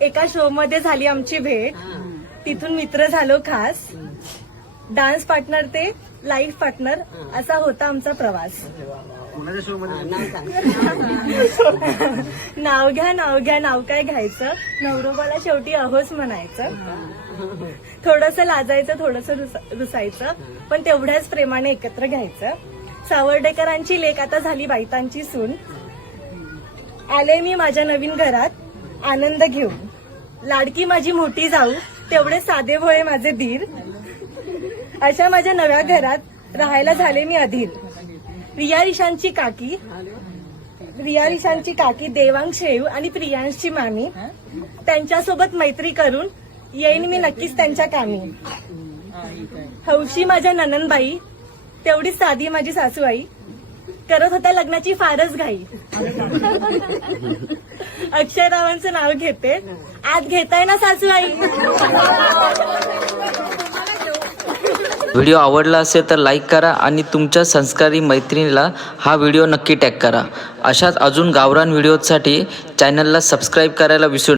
एका शो मध्ये झाली आमची भेट, तिथून मित्र झालो खास. डान्स पार्टनर ते लाईफ पार्टनर असा होता आमचा प्रवास. नाव घ्या नाव काय घ्यायचं, नवरोबाला शेवटी अहोस म्हणायचं. थोडंसं लाजायचं, थोडंसं रुसायचं, पण तेवढ्याच प्रेमाने एकत्र घ्यायचं. सावर्डेकरांची लेक आता झाली बायतांची सून. आले मी माझ्या नवीन घरात आनंद घेऊन. लाडकी माझी मोठी जाऊ, तेवढे साधे भोळे माझे धीर. अशा माझ्या नव्या घरात राहायला झाले मी अधीर. रिया रिशांची काकी देवांग शेव आणि प्रियांशची मामी. त्यांच्यासोबत मैत्री करून येईन मी नक्कीच त्यांच्या कामी. हौशी माझ्या ननंदबाई, तेवढी साधी माझी सासूबाई. करत होत्या लग्नाची फारच घाई. अक्षयरावांचं नाव घेते, आज घेताय ना सासूबाई. व्हिडिओ आवडला असेल तर लाईक करा आणि तुमच्या संस्कारी मैत्रिणीला हा व्हिडिओ नक्की टॅग करा. अशाच अजून गावरान व्हिडिओसाठी चॅनलला सबस्क्राईब करायला विसरू